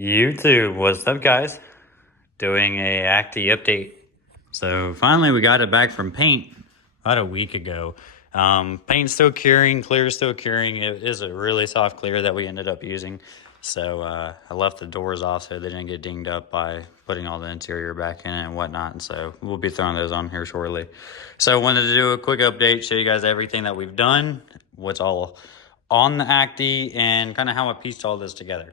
YouTube, what's up guys? Doing a Acti update. So finally we got it back from paint about a week ago. Paint's still curing, clear's still curing. It is a really soft clear that we ended up using. So I left the doors off so they didn't get dinged up by putting all the interior back in it and whatnot. And so we'll be throwing those on here shortly. So I wanted to do a quick update, show you guys everything that we've done, what's all on the Acti, and kind of how I pieced all this together.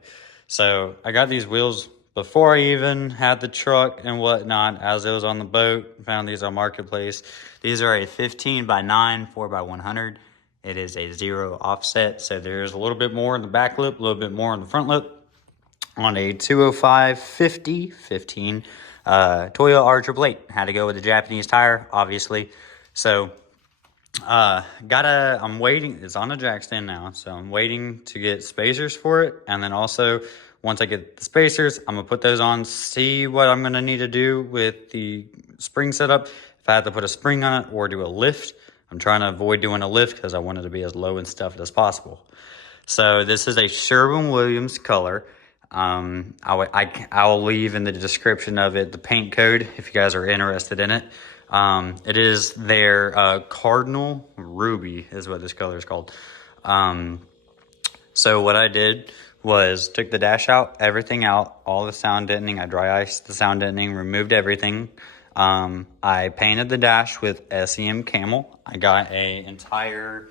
So I got these wheels before I even had the truck and whatnot, as it was on the boat. Found these on Marketplace. These are a 15 by 9, 4 by 100. It is a 0 offset, so there's a little bit more in the back lip, a little bit more in the front lip. On a 205 50 15 Toyota R888. Had to go with the Japanese tire, obviously. So I'm waiting. It's on a jack stand now, so I'm waiting to get spacers for it. And then also, once I get the spacers, I'm gonna put those on, see what I'm gonna need to do with the spring setup. If I have to put a spring on it or do a lift. I'm trying to avoid doing a lift because I want it to be as low and stuffed as possible. So this is a Sherwin-Williams color. I'll leave in the description of it the paint code if you guys are interested in it. It is their Cardinal Ruby is what this color is called. So what I did was took the dash out, everything out, all the sound deadening. I dry iced the sound deadening, removed everything. I painted the dash with SEM Camel. I got a entire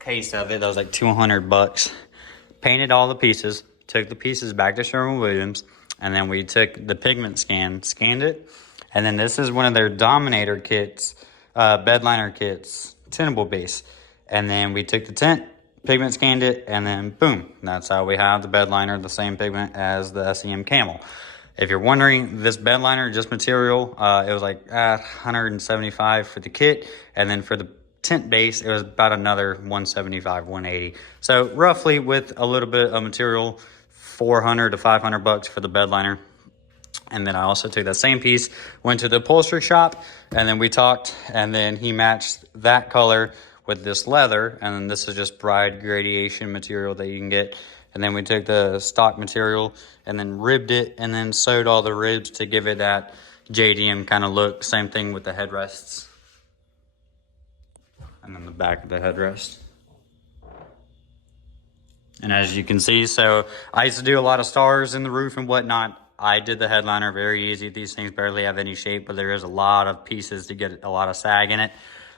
case of it. That was like $200. Painted all the pieces, took the pieces back to Sherwin-Williams, and then we took the pigment scanned it. And then this is one of their Dominator kits, bed liner kits, tintable base. And then we took the tint, pigment scanned it, and then boom, that's how we have the bed liner, the same pigment as the SEM Camel. If you're wondering, this bed liner, just material, it was like $175 for the kit, and then for the tint base, it was about another $175, $180. So roughly, with a little bit of material, $400 to $500 for the bed liner. And then I also took that same piece, went to the upholstery shop, and then we talked, and then he matched that color with this leather, and then this is just bride gradation material that you can get. And then we took the stock material and then ribbed it and then sewed all the ribs to give it that JDM kind of look. Same thing with the headrests. And then the back of the headrest. And as you can see, so I used to do a lot of stars in the roof and whatnot. I did the headliner, very easy. These things barely have any shape, but there is a lot of pieces to get a lot of sag in it.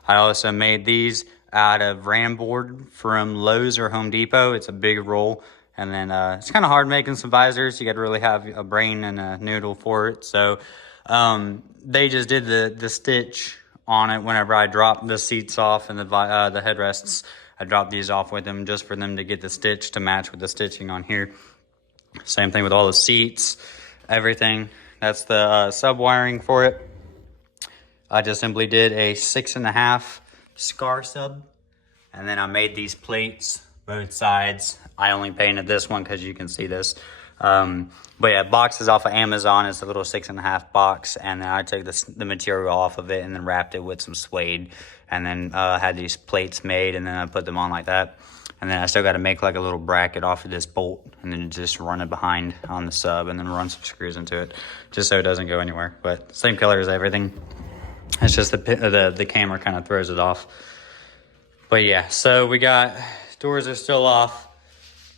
I also made these out of ram board from Lowe's or Home Depot. It's a big roll. And then it's kind of hard making some visors. You got to really have a brain and a noodle for it. So they just did the stitch on it whenever I dropped the seats off and the headrests. I dropped these off with them just for them to get the stitch to match with the stitching on here. Same thing with all the seats, everything. That's the sub wiring for it. I just simply did a 6.5 scar sub, and then I made these plates both sides. I only painted this one because you can see this. But yeah, boxes off of Amazon. It's a little 6.5 box, and then I took the material off of it and then wrapped it with some suede, and then had these plates made, and then I put them on like that. And then I still got to make like a little bracket off of this bolt, and then just run it behind on the sub, and then run some screws into it, just so it doesn't go anywhere. But same color as everything. It's just the camera kind of throws it off. But yeah, so we got doors are still off,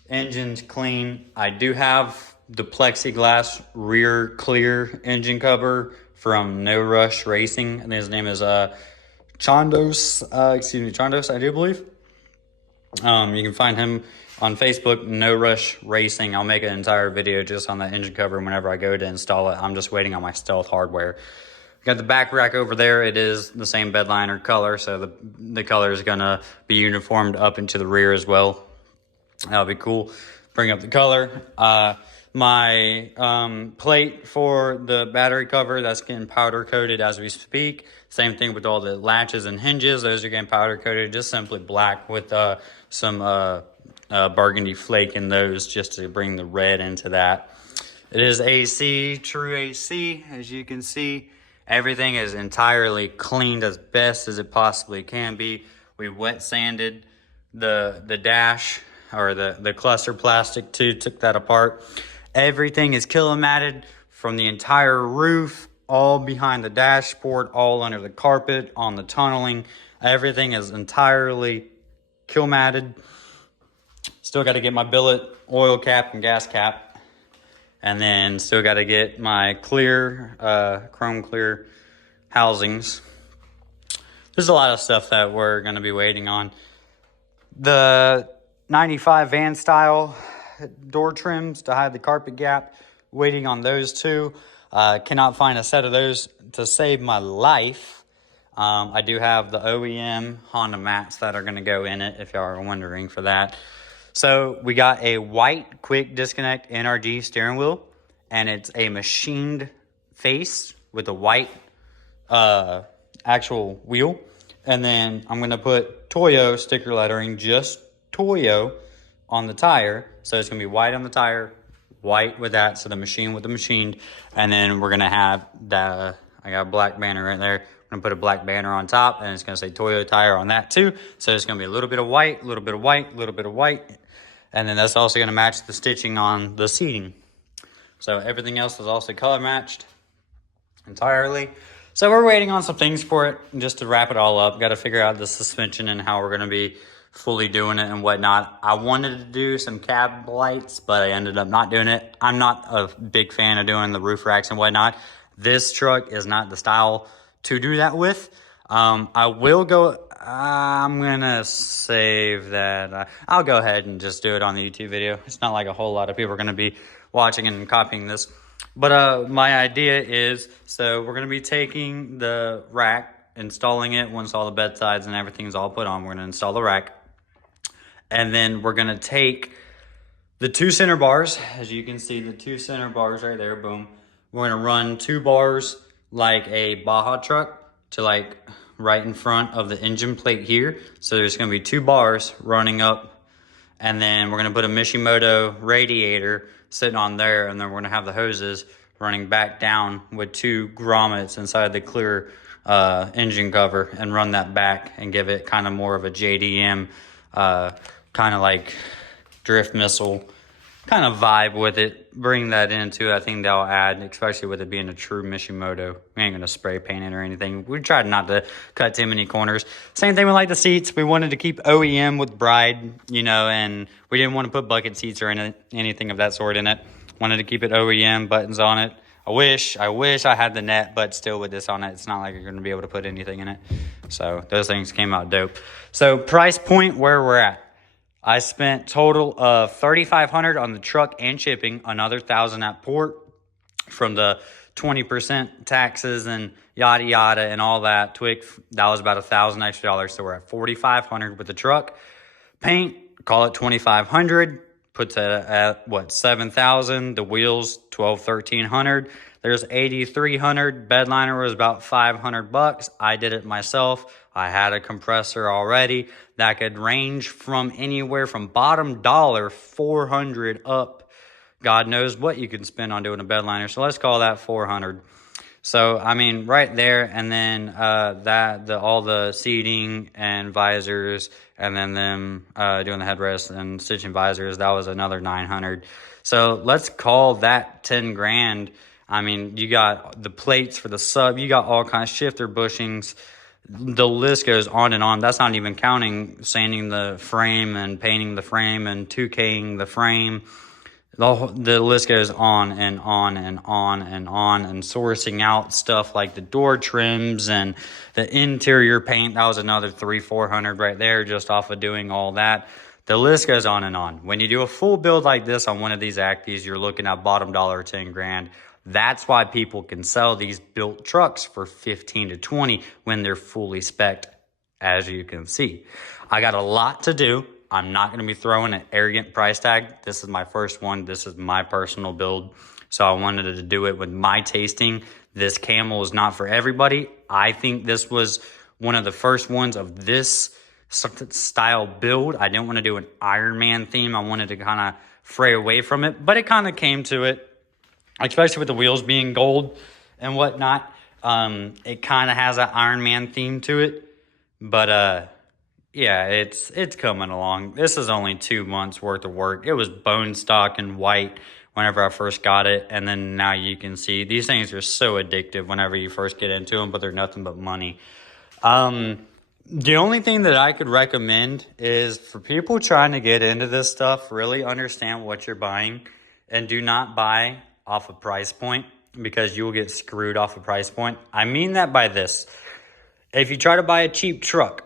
engine's clean. I do have the plexiglass rear clear engine cover from No Rush Racing, and his name is Chandos, I do believe. You can find him on Facebook, No Rush Racing. I'll make an entire video just on that engine cover whenever I go to install it. I'm just waiting on my stealth hardware. Got the back rack over there. It is the same bed liner color, so the color is gonna be uniformed up into the rear as well. That'll be cool. Bring up the color. My plate for the battery cover, that's getting powder coated as we speak. Same thing with all the latches and hinges. Those are getting powder coated, just simply black with some burgundy flake in those, just to bring the red into that. It is AC, true AC, as you can see. Everything is entirely cleaned as best as it possibly can be. We wet sanded the dash, or the cluster plastic too, took that apart. Everything is killimatted from the entire roof, all behind the dashboard, all under the carpet, on the tunneling. Everything is entirely killimatted. Still got to get my billet oil cap and gas cap. And then still got to get my clear, chrome clear housings. There's a lot of stuff that we're going to be waiting on. The 95 van style door trims to hide the carpet gap, waiting on those two. Cannot find a set of those to save my life. I do have the OEM Honda mats that are going to go in it, if y'all are wondering for that. So we got a white quick disconnect NRG steering wheel, and it's a machined face with a white actual wheel. And then I'm going to put Toyo sticker lettering, just Toyo, on the tire. So it's going to be white on the tire, white with that, so the machine with the machined. And then we're going to have the, I got a black banner right there. I'm going to put a black banner on top, and it's going to say Toyo tire on that too. So it's going to be a little bit of white, a little bit of white, a little bit of white. And then that's also going to match the stitching on the seating. So everything else is also color matched entirely. So we're waiting on some things for it. Just to wrap it all up, got to figure out the suspension and how we're going to be fully doing it and whatnot. I wanted to do some cab lights, but I ended up not doing it. I'm not a big fan of doing the roof racks and whatnot. This truck is not the style to do that with. I will go, I'm going to save that. I'll go ahead and just do it on the YouTube video. It's not like a whole lot of people are going to be watching and copying this. But my idea is, so we're going to be taking the rack, installing it once all the bed sides and everything's all put on. We're going to install the rack. And then we're going to take the two center bars. As you can see, the two center bars right there, boom. We're going to run 2 bars like a Baja truck to like right in front of the engine plate here. So there's going to be 2 bars running up. And then we're going to put a Mishimoto radiator sitting on there, and then we're going to have the hoses running back down with 2 grommets inside the clear engine cover, and run that back and give it kind of more of a JDM kind of like drift missile kind of vibe with it. Bring that into, I think that'll add, especially with it being a true Mishimoto. We ain't gonna spray paint it or anything. We tried not to cut too many corners. Same thing with like the seats. We wanted to keep OEM with Bride, you know, and we didn't want to put bucket seats or anything of that sort in it. Wanted to keep it OEM, buttons on it. I wish I had the net, but still with this on it, it's not like you're gonna be able to put anything in it. So those things came out dope. So price point where we're at. I spent total of $3,500 on the truck and shipping, another $1,000 at port from the 20% taxes and yada yada and all that. Twig, that was about $1,000 extra dollars. So we're at $4,500 with the truck. Paint, call it $2,500. Puts it at what, $7,000. The wheels, $1,200-1,300. There's $8,300. Bed liner was about $500. I did it myself. I had a compressor already that could range from anywhere from bottom dollar, $400 up. God knows what you can spend on doing a bed liner. So let's call that $400. So, I mean, right there. And then all the seating and visors, and then them doing the headrest and stitching visors, that was another $900. So let's call that 10 grand. I mean, you got the plates for the sub, you got all kinds of shifter bushings. The list goes on and on. That's not even counting sanding the frame and painting the frame and 2K'ing the frame. The list goes on and on and on and on, and sourcing out stuff like the door trims and the interior paint. That was another $300-400 right there just off of doing all that. The list goes on and on. When you do a full build like this on one of these Actis, you're looking at bottom dollar 10 grand. That's why people can sell these built trucks for 15 to 20 when they're fully spec'd, as you can see. I got a lot to do. I'm not going to be throwing an arrogant price tag. This is my first one. This is my personal build. So I wanted to do it with my tasting. This camel is not for everybody. I think this was one of the first ones of this style build. I didn't want to do an Iron Man theme. I wanted to kind of fray away from it, but it kind of came to it. Especially with the wheels being gold and whatnot. It kind of has an Iron Man theme to it. But, yeah, it's coming along. This is only 2 months worth of work. It was bone stock and white whenever I first got it. And then now you can see these things are so addictive whenever you first get into them, but they're nothing but money. The only thing that I could recommend is for people trying to get into this stuff, really understand what you're buying and do not buy off a price point, because you will get screwed off a price point. I mean that by this. If you try to buy a cheap truck,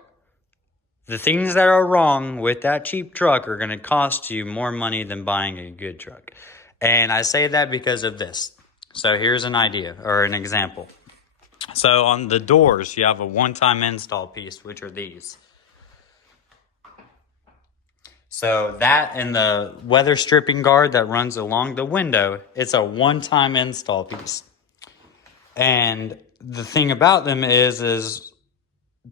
the things that are wrong with that cheap truck are going to cost you more money than buying a good truck. And I say that because of this. So here's an idea or an example. So on the doors, you have a one-time install piece, which are these. So that and the weather stripping guard that runs along the window, it's a one-time install piece. And the thing about them is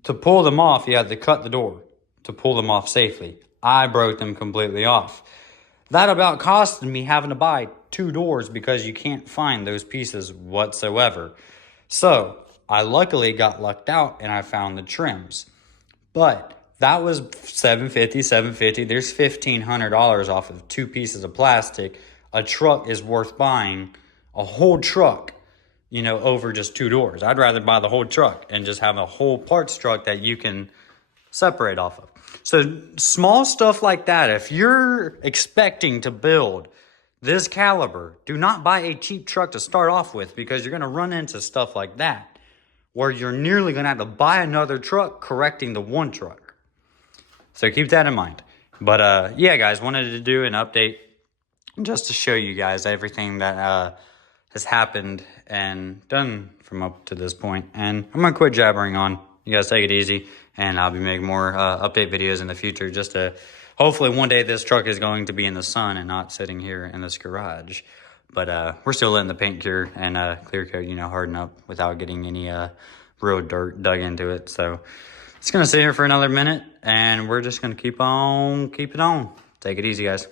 to pull them off, you have to cut the door to pull them off safely. I broke them completely off. That about costed me having to buy 2 doors because you can't find those pieces whatsoever. So I luckily got lucked out and I found the trims. But that was $750. There's $1,500 off of 2 pieces of plastic. A truck is worth buying a whole truck, you know, over just 2 doors. I'd rather buy the whole truck and just have a whole parts truck that you can separate off of. So small stuff like that, if you're expecting to build this caliber, do not buy a cheap truck to start off with, because you're going to run into stuff like that where you're nearly going to have to buy another truck correcting the one truck. So keep that in mind. But yeah, guys, wanted to do an update just to show you guys everything that has happened and done from up to this point. And I'm going to quit jabbering on. You guys take it easy, and I'll be making more update videos in the future, just to hopefully one day this truck is going to be in the sun and not sitting here in this garage. But we're still letting the paint cure and clear coat, you know, harden up without getting any real dirt dug into it. So it's going to sit here for another minute, and we're just going to keep it on. Take it easy, guys.